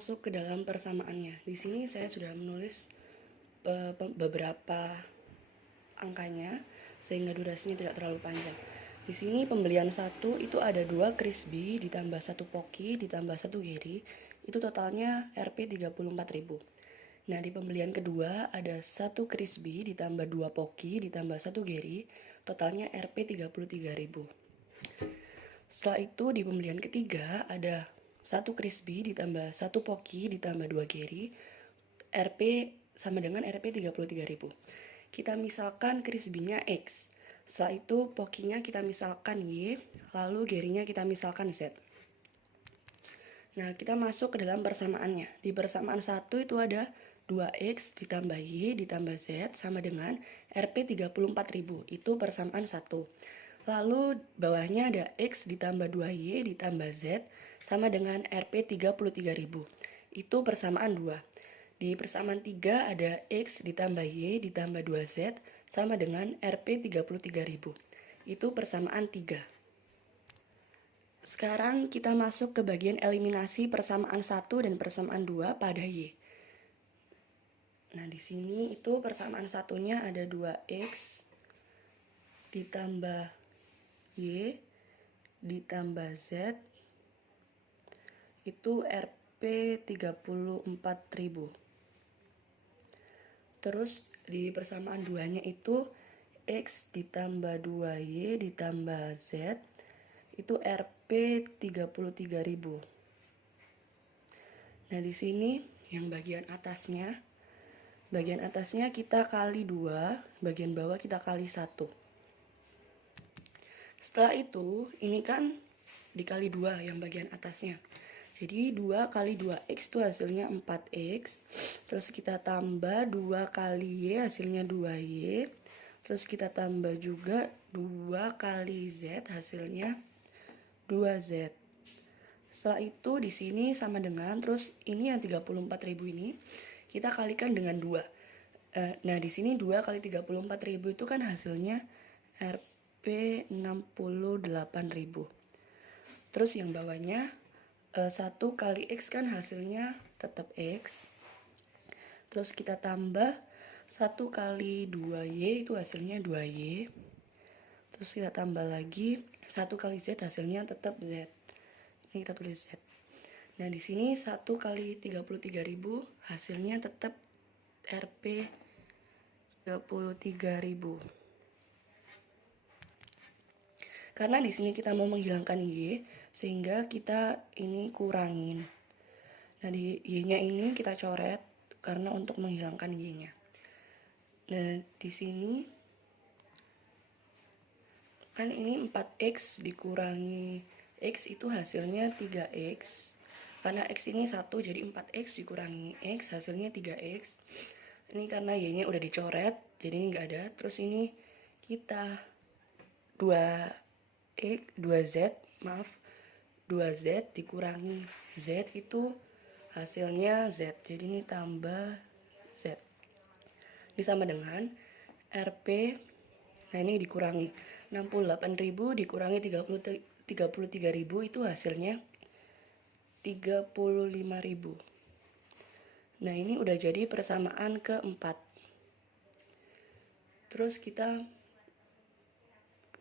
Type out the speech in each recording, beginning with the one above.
masuk ke dalam persamaannya. Di sini saya sudah menulis beberapa angkanya sehingga durasinya tidak terlalu panjang. Di sini pembelian satu itu ada 2 crispy ditambah 1 pocky ditambah 1 geri, itu totalnya Rp 34.000. Nah, di pembelian kedua ada 1 crispy ditambah 2 pocky ditambah 1 geri, totalnya Rp 33.000. Setelah itu di pembelian ketiga ada 1 crispy ditambah 1 pocky ditambah 2 geri, Rp sama dengan Rp 33.000. Kita misalkan crispy-nya X. Setelah itu pokinya kita misalkan Y, lalu gerinya kita misalkan Z. Nah, kita masuk ke dalam persamaannya. Di persamaan 1 itu ada 2X ditambah Y ditambah Z sama dengan Rp 34.000. Itu persamaan 1. Lalu bawahnya ada X ditambah 2Y ditambah Z sama dengan Rp 33.000. Itu persamaan 2. Di persamaan 3 ada X ditambah Y ditambah 2Z sama dengan Rp 33.000. Itu persamaan 3. Sekarang kita masuk ke bagian eliminasi persamaan 1 dan persamaan 2 pada Y. Nah, di sini itu persamaan satunya ada 2X ditambah Y ditambah Z itu Rp 34.000. Terus di persamaan 2-nya itu X ditambah 2Y ditambah Z itu Rp 33.000. Nah, di sini yang bagian atasnya kita kali 2, bagian bawah kita kali 1. Setelah itu, ini kan dikali 2 yang bagian atasnya. Jadi 2 kali 2X itu hasilnya 4X. Terus kita tambah 2 kali Y hasilnya 2Y. Terus kita tambah juga 2 kali Z hasilnya 2Z. Setelah itu di sini sama dengan, terus ini yang 34.000 ini kita kalikan dengan 2. Nah, di sini 2 kali 34.000 itu kan hasilnya Rp 68.000. Terus yang bawahnya 1 kali X kan hasilnya tetap X. Terus kita tambah 1 kali 2Y itu hasilnya 2Y. Terus kita tambah lagi 1 kali Z hasilnya tetap Z. Ini kita tulis Z. Nah, di sini 1 kali 33.000 hasilnya tetap Rp 33.000. Karena di sini kita mau menghilangkan Y, sehingga kita ini kurangin. Nah, di Y-nya ini kita coret karena untuk menghilangkan Y-nya. Nah, di sini kan ini 4X dikurangi X itu hasilnya 3X. Karena X ini 1 jadi 4X dikurangi X hasilnya 3X. Ini karena Y-nya udah dicoret, jadi ini nggak ada. Terus ini kita 2Z dikurangi Z itu hasilnya Z. Jadi ini tambah Z. Ini sama dengan Rp, nah ini dikurangi 68.000 dikurangi 33.000 itu hasilnya 35.000. Nah, ini udah jadi persamaan keempat. Terus kita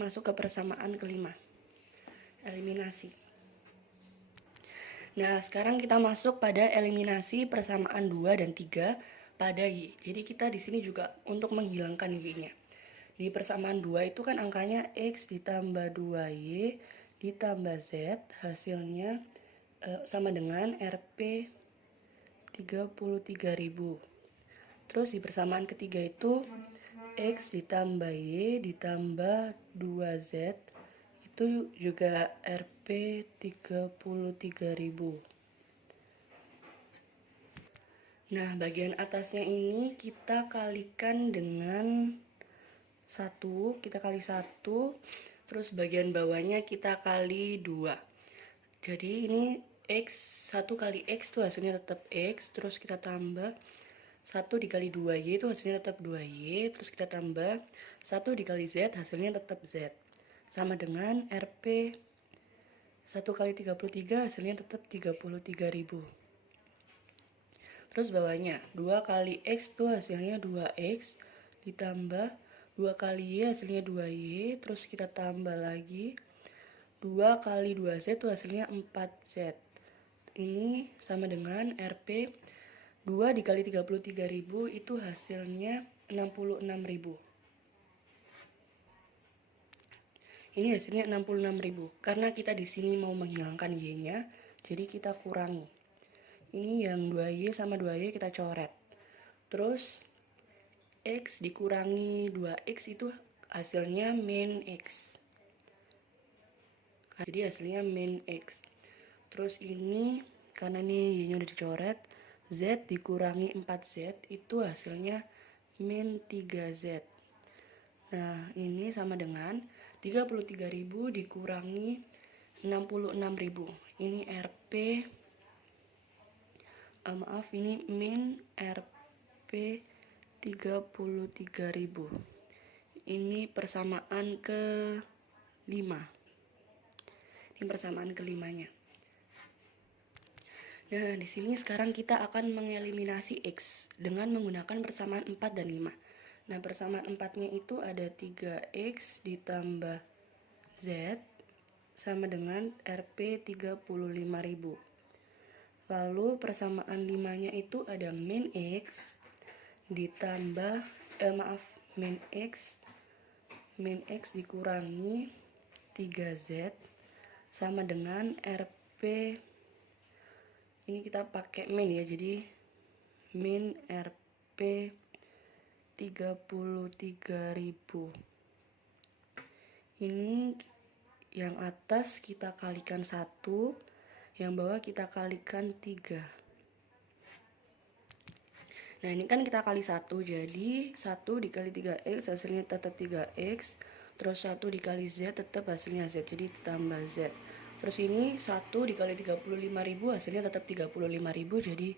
masuk ke persamaan kelima, eliminasi. Nah, sekarang kita masuk pada eliminasi persamaan 2 dan 3 pada Y. Jadi kita di sini juga untuk menghilangkan Y-nya. Di persamaan 2 itu kan angkanya X ditambah 2Y ditambah Z hasilnya sama dengan Rp 33.000. Terus di persamaan ketiga itu X ditambah Y ditambah 2Z itu juga Rp 33.000. Nah, bagian atasnya ini kita kalikan dengan 1, kita kali 1, terus bagian bawahnya kita kali 2. Jadi ini X, 1 kali X itu hasilnya tetap X, terus kita tambah 1 dikali 2Y itu hasilnya tetap 2Y, terus kita tambah 1 dikali Z hasilnya tetap Z. Sama dengan Rp 1 kali 33 hasilnya tetap 33.000. Terus bawahnya 2 kali X tuh hasilnya 2X, ditambah 2 kali Y hasilnya 2Y, terus kita tambah lagi 2 kali 2Z tuh hasilnya 4Z. Ini sama dengan RP 2 dikali 33.000 itu hasilnya 66.000. Ini hasilnya 66.000. Karena kita di sini mau menghilangkan Y-nya, jadi kita kurangi. Ini yang 2Y sama 2Y kita coret. Terus X dikurangi 2X itu hasilnya min X. Jadi hasilnya min X. Terus ini karena ini Y-nya udah dicoret, Z dikurangi 4Z itu hasilnya min 3Z. Nah, ini sama dengan 33.000 dikurangi 66.000. Ini RP, maaf, ini min RP 33.000. Ini persamaan ke-5. Ini persamaan kelimanya. Nah, di sini sekarang kita akan mengeliminasi X dengan menggunakan persamaan 4 dan 5. Nah, persamaan 4-nya itu ada 3X ditambah Z sama dengan RP 35.000. Lalu persamaan 5-nya itu ada min X ditambah, min X dikurangi 3Z sama dengan RP, ini kita pakai min ya, jadi min RP 33.000. Ini yang atas kita kalikan 1, yang bawah kita kalikan 3. Nah, ini kan kita kali 1, jadi 1 dikali 3X hasilnya tetap 3X, terus 1 dikali Z tetap hasilnya Z, jadi ditambah Z. Terus ini 1 dikali 35.000 hasilnya tetap 35.000, jadi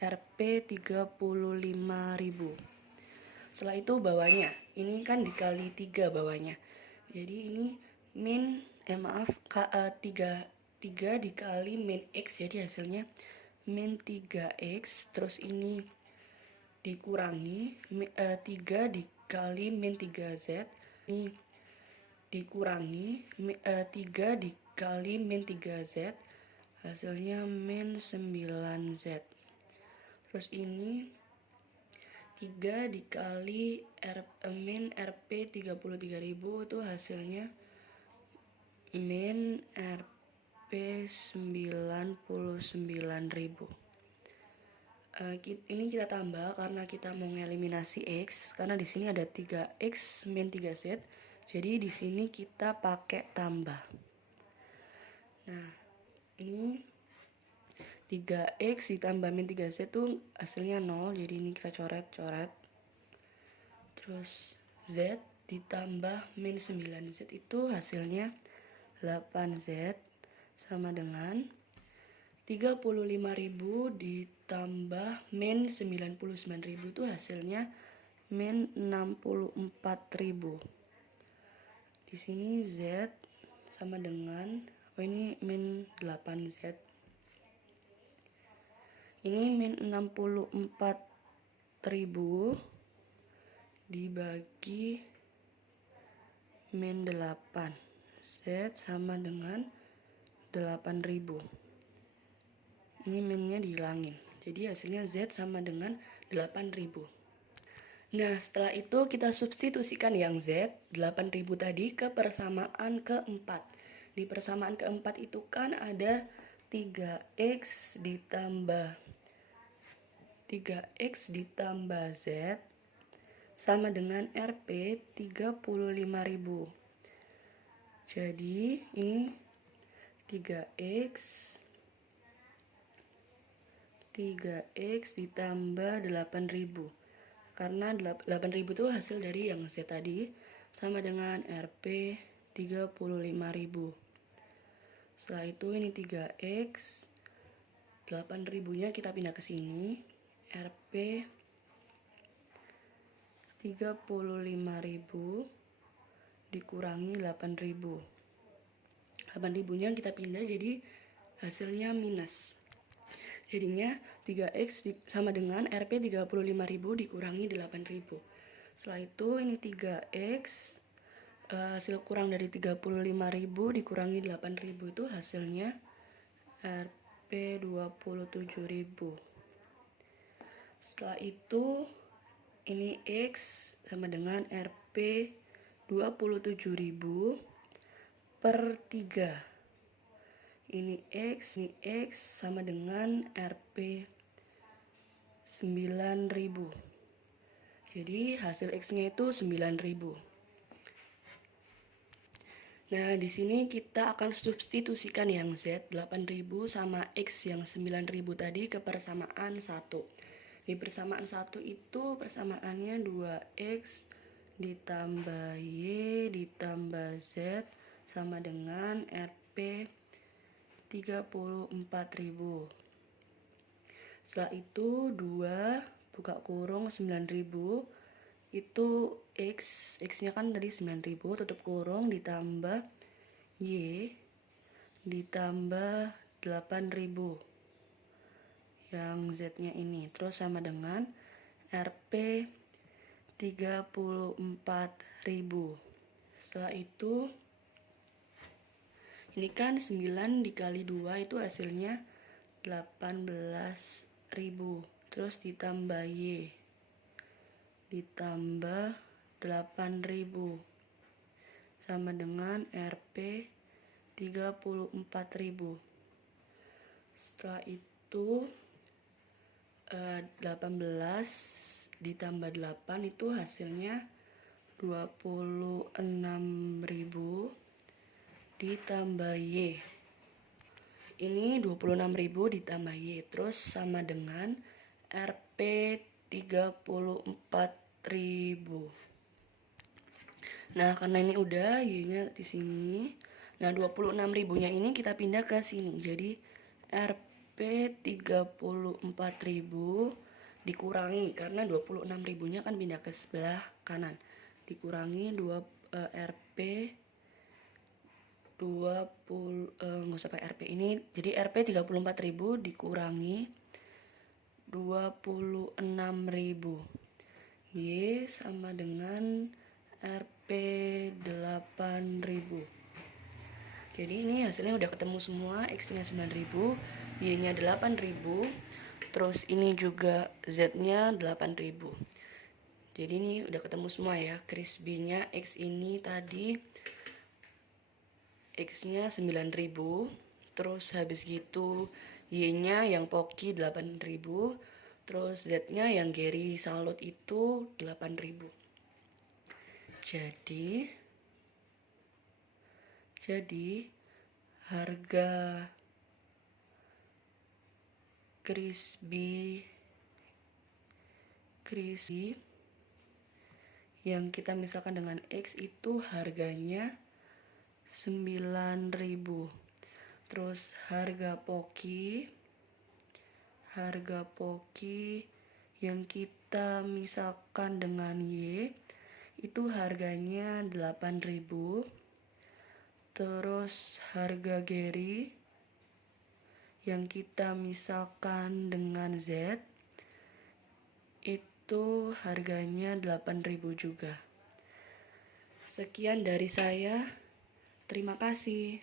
RP 35.000. Setelah itu bawahnya, ini kan dikali 3 bawahnya. Jadi ini min 3 dikali min X, jadi hasilnya min 3X. Terus ini dikurangi 3 dikali min 3Z, ini dikurangi 3 dikali min 3Z, hasilnya min 9Z. Terus ini 3 dikali min RP 33.000 itu hasilnya min RP 99.000. Ini kita tambah karena kita mau ngeliminasi X, karena di sini ada 3X min 3Z, jadi di sini kita pakai tambah. Nah, ini 3X ditambah min 3Z itu hasilnya 0, jadi ini kita coret. Terus Z ditambah min 9Z itu hasilnya 8Z sama dengan 35.000 ditambah min 99.000 itu hasilnya min 64.000. Di sini Z sama dengan, ini min 8Z. Ini min 64.000 dibagi min 8. Z sama dengan 8.000. Ini minnya dihilangin. Jadi hasilnya Z sama dengan 8.000. Nah, setelah itu kita substitusikan yang Z 8.000 tadi ke persamaan keempat. Di persamaan keempat itu kan ada 3X ditambah Z sama dengan RP 35.000. Jadi ini 3X ditambah 8.000. Karena 8.000 itu hasil dari yang Z tadi, sama dengan RP 35.000. Setelah itu ini 3X, 8.000-nya kita pindah ke sini, RP 35.000 dikurangi 8.000. 8.000-nya kita pindah jadi hasilnya minus. Jadinya 3X sama dengan Rp 35.000 dikurangi 8.000. Setelah itu ini 3X, hasil kurang dari 35.000 dikurangi 8.000 itu hasilnya Rp 27.000. Setelah itu ini X sama dengan Rp 27.000 per 3. Ini X sama dengan Rp 9.000. Jadi hasil X-nya itu 9.000. Nah, di sini kita akan substitusikan yang Z 8.000 sama X yang 9.000 tadi ke persamaan 1. Di persamaan 1 itu persamaannya 2X ditambah Y ditambah Z sama dengan Rp 34.000. Setelah itu 2 buka kurung 9.000 itu X-nya kan tadi 9.000 tutup kurung ditambah Y ditambah 8.000 yang Z-nya ini, terus sama dengan Rp 34.000. Setelah itu ini kan 9 dikali 2 itu hasilnya 18.000. Terus ditambah Y ditambah 8.000 sama dengan Rp 34.000. Setelah itu 18 ditambah 8 itu hasilnya 26.000 ditambah Y. Ini 26.000 ditambah Y terus sama dengan Rp 34.000. Nah, karena ini udah Y-nya di sini. Nah, 26.000-nya ini kita pindah ke sini. Jadi Rp 34.000 dikurangi karena 26.000-nya kan pindah ke sebelah kanan. Dikurangi Rp 20 nggak usah pakai Rp ini. Jadi Rp 34.000 dikurangi 26.000. Y sama dengan Rp 8.000. Jadi ini hasilnya udah ketemu semua. X-nya 9.000, Y-nya 8.000, terus ini juga Z-nya 8.000. Jadi ini udah ketemu semua ya. Crispy-nya X ini tadi X-nya 9.000, terus habis gitu Y-nya yang Pocky 8.000, terus Z-nya yang Gary Salut itu 8.000. Jadi harga crispy yang kita misalkan dengan X itu harganya 9.000. Terus harga Pocky yang kita misalkan dengan Y itu harganya 8.000. Terus harga Gary yang kita misalkan dengan Z itu harganya 8.000 juga. Sekian dari saya. Terima kasih.